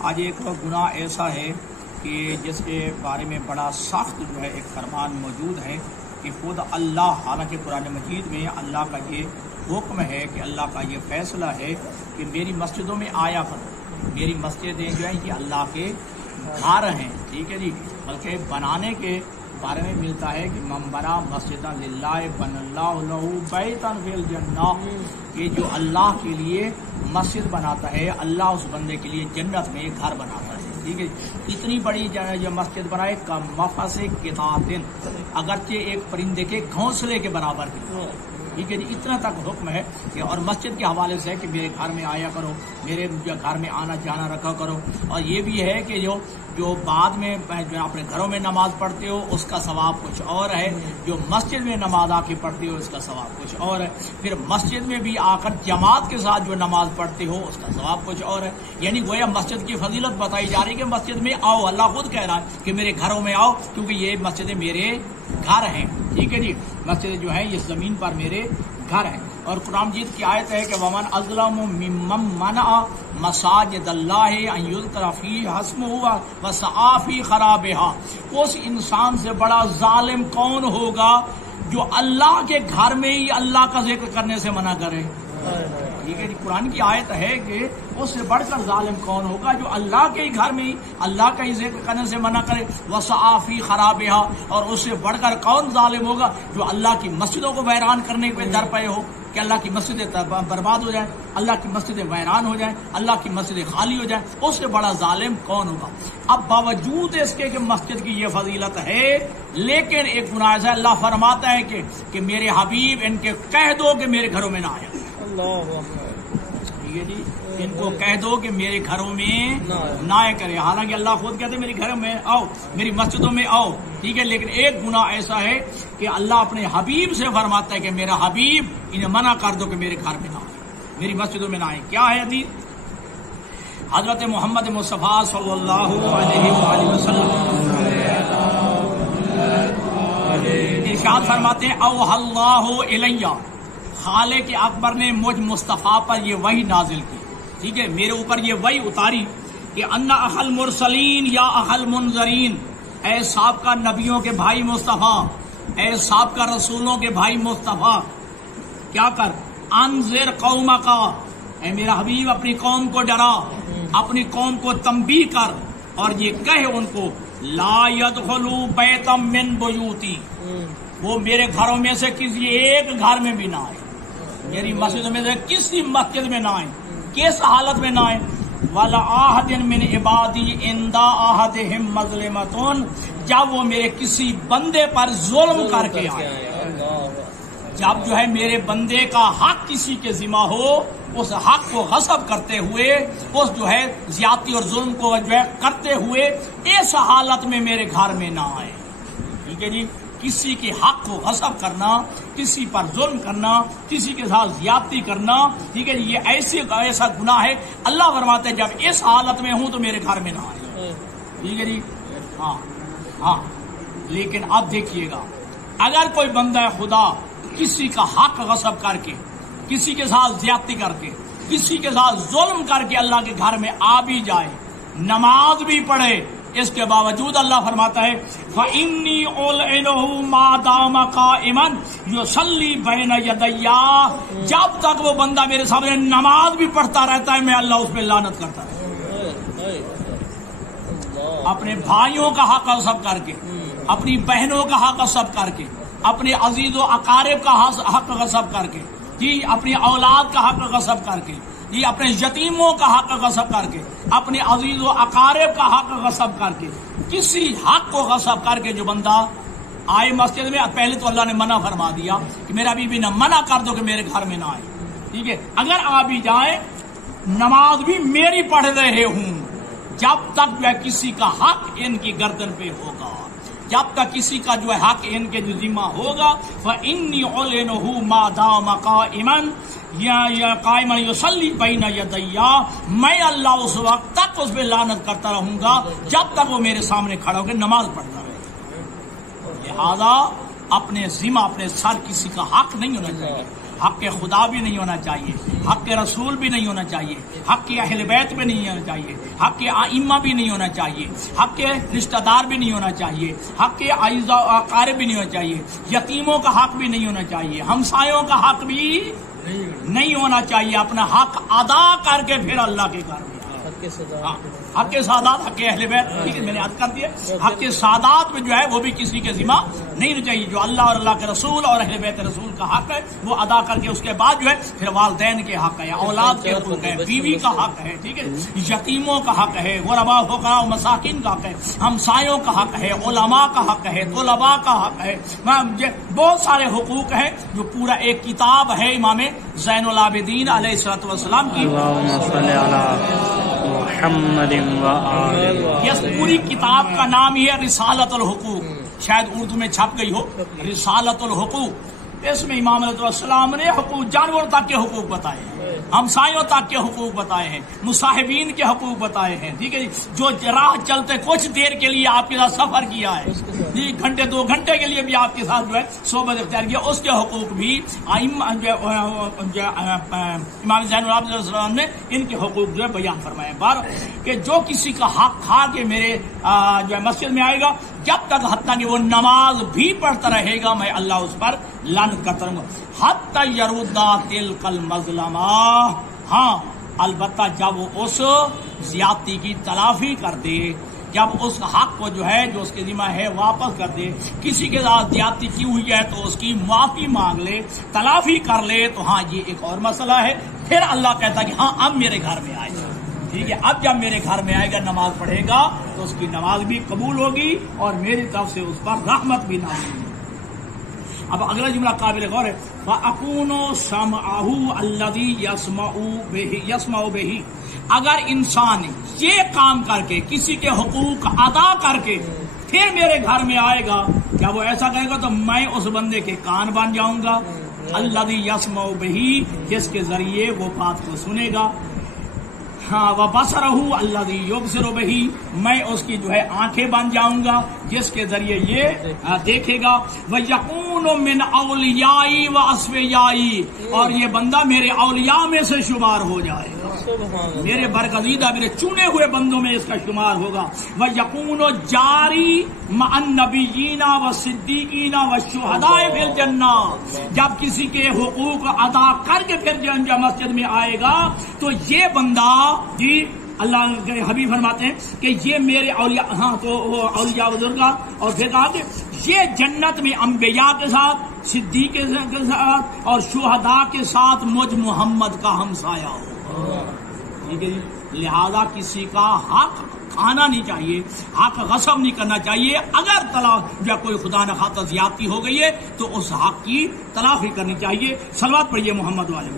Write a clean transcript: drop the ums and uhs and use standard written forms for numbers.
آج ایک گناہ ایسا ہے کہ جس کے بارے میں بڑا سخت جو ہے ایک فرمان موجود ہے کہ خود اللہ، حالانکہ قرآن مجید میں اللہ کا یہ حکم ہے کہ اللہ کا یہ فیصلہ ہے کہ میری مسجدوں میں آیا کرو، میری مسجدیں جو ہیں یہ اللہ کے گھر ہیں، ٹھیک ہے جی، بلکہ بنانے کے بارے میں ملتا ہے کہ من بنا مسجدا للہ بن اللہ لہ بیتا فی الجنہ، کہ جو اللہ کے لیے مسجد بناتا ہے اللہ اس بندے کے لیے جنت میں ایک گھر بناتا ہے، ٹھیک ہے۔ اتنی بڑی جو مسجد بنائے کا مفس قطعۃ، اگرچہ ایک پرندے کے گھونسلے کے برابر کی، ٹھیک ہے جی، اتنا تک حکم ہے کہ اور مسجد کے حوالے سے ہے کہ میرے گھر میں آیا کرو، میرے گھر میں آنا جانا رکھا کرو، اور یہ بھی ہے کہ جو بعد میں جو اپنے گھروں میں نماز پڑھتے ہو اس کا ثواب کچھ اور ہے، جو مسجد میں نماز آ کے پڑھتے ہو اس کا ثواب کچھ اور ہے، پھر مسجد میں بھی آ کر جماعت کے ساتھ جو نماز پڑھتے ہو اس کا ثواب کچھ اور ہے، یعنی گویا مسجد کی فضیلت بتائی جا رہی ہے کہ مسجد میں آؤ، اللہ خود کہہ رہا ہے کہ میرے گھروں میں آؤ کیونکہ یہ مسجدیں میرے گھر ہیں، ٹھیک ہے جی، مسجد جو ہیں یہ زمین پر میرے گھر ہیں۔ اور قرآن مجید کی آیت ہے کہ ومن اظلم ممن منع مساجد اللہ ان یذکر فیہا اسمہ وسعی فی خرابها، اس انسان سے بڑا ظالم کون ہوگا جو اللہ کے گھر میں ہی اللہ کا ذکر کرنے سے منع کرے، ٹھیک ہے جی، قرآن کی آیت ہے کہ اس سے بڑھ کر ظالم کون ہوگا جو اللہ کے ہی گھر میں ہی اللہ کا ہی ذکر کرنے سے منع کرے، وسعی فی خرابها، اور اس سے بڑھ کر کون ظالم ہوگا جو اللہ کی مسجدوں کو ویران کرنے پہ در پے ہو کہ اللہ کی مسجدیں برباد ہو جائیں، اللہ کی مسجدیں ویران ہو جائیں، اللہ کی مسجدیں خالی ہو جائیں، اس سے بڑا ظالم کون ہوگا۔ اب باوجود اس کے کہ مسجد کی یہ فضیلت ہے لیکن ایک گناہ ایسا اللہ فرماتا ہے کہ میرے حبیب ان کے کہہ دو کہ میرے گھروں میں نہ آئے، ٹھیک ہے جی، ان کو کہہ دو کہ میرے گھروں میں نہ آئے کرے، حالانکہ اللہ خود کہتے ہیں میرے گھروں میں آؤ، میری مسجدوں میں آؤ، ٹھیک ہے، لیکن ایک گناہ ایسا ہے کہ اللہ اپنے حبیب سے فرماتا ہے کہ میرا حبیب انہیں منع کر دو کہ میرے گھر میں نہ آئے، میری مسجدوں میں نہ آئے۔ کیا ہے حدیث؟ حضرت محمد مصطفیٰ صلی اللہ علیہ وآلہ وسلم ارشاد فرماتے ہیں اوحی اللہ الیہ، خالق اکبر نے مجھ مصطفیٰ پر یہ وحی نازل کی، ٹھیک ہے، میرے اوپر یہ وحی اتاری کہ ان اخل مرسلین یا اخل منذرین، اے سابقہ نبیوں کے بھائی مصطفیٰ، اے سابقہ رسولوں کے بھائی مصطفیٰ، کیا کر انذر قومک، اے میرا حبیب اپنی قوم کو ڈرا، اپنی قوم کو تنبیہ کر اور یہ کہے ان کو لا يدخلوا بیتا من بیوتی، وہ میرے گھروں میں سے کسی ایک گھر میں بھی نہ آئے، میری مسجد میں سے کسی مسجد میں نہ آئے، کس حالت میں نہ آئے، وَلَا أَحَدٍ مِّنْ عِبَادِي عِنْدَ أَحَدِهِمْ مَظْلِمَةٌ، جب وہ میرے کسی بندے پر ظلم کر کے آئے، جب جو ہے میرے بندے کا حق کسی کے ذمہ ہو، اس حق کو غصب کرتے ہوئے، اس جو ہے زیادتی اور ظلم کو جو ہے کرتے ہوئے اس حالت میں میرے گھر میں نہ آئے، ٹھیک ہے جی، کسی کے حق کو غصب کرنا، کسی پر ظلم کرنا، کسی کے ساتھ زیادتی کرنا، ٹھیک ہے، یہ ایسا گناہ ہے، اللہ فرماتے ہیں جب اس حالت میں ہوں تو میرے گھر میں نہ آئے، ٹھیک ہے جی، ہاں، لیکن اب دیکھیے گا اگر کوئی بندہ خدا کسی کا حق غصب کر کے، کسی کے ساتھ زیادتی کر کے، کسی کے ساتھ ظلم کر کے اللہ کے گھر میں آ بھی جائے، نماز بھی پڑھے، اس کے باوجود اللہ فرماتا ہے فَإِنِّي أُلْعِنُهُ مَا دَامَ قَائِمًا يُصَلِّي بَيْنَ يَدَيَّ، جب تک وہ بندہ میرے سامنے نماز بھی پڑھتا رہتا ہے میں اللہ اس پہ لعنت کرتا رہتا ہوں، اپنے بھائیوں کا حق غصب کر کے، اپنی بہنوں کا حق غصب کر کے، اپنے عزیز و اقارب کا حق غصب کر کے، جی اپنی اولاد کا حق غصب کر کے، جی اپنے یتیموں کا حق غصب کر کے، اپنے عزیز و اقارب کا حق غصب کر کے، کسی حق کو غصب کر کے جو بندہ آئے مسجد میں، پہلے تو اللہ نے منع فرما دیا کہ میرا بھی نہ منع کر دو کہ میرے گھر میں نہ آئے، ٹھیک ہے، اگر آ بھی جائیں نماز بھی میری پڑھ رہے ہوں، جب تک جو ہے کسی کا حق ان کی گردن پہ ہوگا، جب تک کسی کا جو ہے حق ان کے جو ذمہ ہوگا، فَإِنِّي أُعْلِنُهُ مَا دَامَ قَائِمًا یا قائمًا يُصَلِّي بَيْنَ يَدَيَّ، میں اللہ اس وقت تک اس پہ لعنت کرتا رہوں گا جب تک وہ میرے سامنے کھڑا ہو کے نماز پڑھتا رہے گا، لہذا اپنے ذمہ اپنے سر کسی کا حق نہیں ہونا چاہیے، حق خدا بھی نہیں ہونا چاہیے، حق رسول بھی نہیں ہونا چاہیے، حق اہل بیت بھی نہیں ہونا چاہیے، حق ائمہ بھی نہیں ہونا چاہیے، حق رشتہ دار بھی نہیں ہونا چاہیے، حق اعزاء و اقارب بھی نہیں ہونا چاہیے، یتیموں کا حق بھی نہیں ہونا چاہیے، ہمسایوں کا حق بھی نہیں ہونا چاہیے۔ اپنا حق ادا کر کے پھر اللہ کے گھر میں حق سادات، حق اہل بیت، ٹھیک ہے، میں نے عرض کر دیا، حق سادات میں جو ہے وہ بھی کسی کے ذمہ نہیں ہونا چاہیے۔ جو اللہ اور اللہ کے رسول اور اہل بیت رسول کا حق ہے وہ ادا کر کے اس کے بعد جو ہے پھر والدین کے حق ہے، اولاد کے حقوق ہے، بیوی کا حق ہے، ٹھیک ہے، یتیموں کا حق ہے، غرباء فقراء و مساکین کا حق ہے، ہمسایوں کا حق ہے، علماء کا حق ہے، طلباء کا حق ہے، بہت سارے حقوق ہیں جو پورا ایک کتاب ہے امام زین العابدین علیہ الصلوۃ والسلام کی۔ محمد اس پوری کتاب کا نام ہی ہے رسالۃ الحقوق، شاید اردو میں چھپ گئی ہو، رسالۃ الحقوق۔ اس میں امام علیہ السلام نے حقوق، جانوروں تک کے حقوق بتائے ہیں، ہمسایوں تک کے حقوق بتائے ہیں، مصاحبین کے حقوق بتائے ہیں، ٹھیک ہے جی، جو راہ چلتے کچھ دیر کے لیے آپ کے ساتھ سفر کیا ہے، جی گھنٹے 2 گھنٹے کے لیے بھی آپ کے ساتھ جو ہے صحبت اختیار کیا، اس کے حقوق بھی امام زین العابدین علیہ السلام نے ان کے حقوق جو ہے بیان فرمائے۔ بار کہ جو کسی کا حق کھا کے میرے جو ہے مسجد میں آئے گا، جب تک حتیٰ کہ وہ نماز بھی پڑھتا رہے گا میں اللہ اس پر لعنت کرتا رہوں گا، حتی یردا تلک المظلمہ، ہاں البتہ جب وہ اس زیادتی کی تلافی کر دے، جب اس حق کو جو ہے جو اس کے ذمہ ہے واپس کر دے، کسی کے ساتھ زیادتی کی ہوئی ہے تو اس کی معافی مانگ لے، تلافی کر لے، تو ہاں یہ ایک اور مسئلہ ہے، پھر اللہ کہتا کہ ہاں اب میرے گھر میں آئے گا، ٹھیک ہے، اب جب میرے گھر میں آئے گا نماز پڑھے گا تو اس کی نماز بھی قبول ہوگی اور میری طرف سے اس پر رحمت بھی نازل ہوگی۔ اب اگلا جملہ قابل غور ہے، فَأَكُونُ سَمْعَهُ الَّذِي يَسْمَعُ بِهِ، اگر انسان یہ کام کر کے کسی کے حقوق ادا کر کے پھر میرے گھر میں آئے گا، کیا وہ ایسا کہے گا تو میں اس بندے کے کان بن جاؤں گا، الَّذِي يَسْمَعُ بِهِ، جس کے ذریعے وہ بات کو سنے گا، ہاں وَبَصَرَهُ الَّذِي يُبْصِرُ بِهِ، میں اس کی جو ہے آنکھیں بن جاؤں گا جس کے ذریعے یہ دیکھے گا، وَيَكُونُ مِنْ أَوْلِيَائِي وَأَصْفِيَائِي، اور یہ بندہ میرے اولیاء میں سے شمار ہو جائے گا، میرے برگزیدہ میرے چنے ہوئے بندوں میں اس کا شمار ہوگا، وَيَكُونُ جَارِي مَعَ النَّبِيِّينَ وَالصِّدِّيقِينَ وَالشُّهَدَاءِ فِي الْجَنَّةِ، جب کسی کے حقوق ادا کر کے پھر جب مسجد میں آئے گا تو یہ بندہ جی اللہ کے حبیب فرماتے ہیں کہ یہ میرے اولیاء، ہاں تو اولیاء بزرگاں، اور پھر کہا کہ یہ جنت میں انبیاء کے ساتھ، صدیق کے ساتھ اور شہداء کے ساتھ مجھ محمد کا ہمسایہ ہو، ٹھیک ہے جی، لہذا کسی کا حق کھانا نہیں چاہیے، حق غصب نہیں کرنا چاہیے، اگر یا کوئی خدا نہ خواستہ زیادتی ہو گئی ہے تو اس حق کی تلافی کرنی چاہیے۔ صلوات پڑھیے محمد والے۔